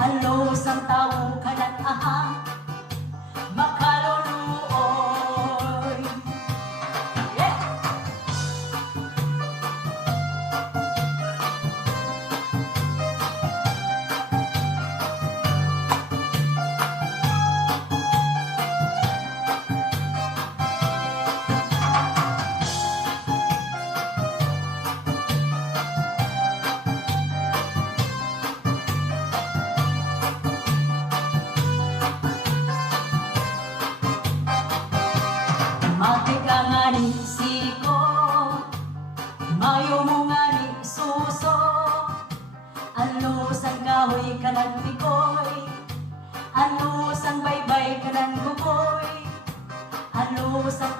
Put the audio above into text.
Halos ang tao kanan ahang makaluluoy. Yeah! Mati ka nga ni siko, mayo mo nga ni suso, alos ang kahoy kanan tikoy, alos ang baybay kanan kukoy, alos ang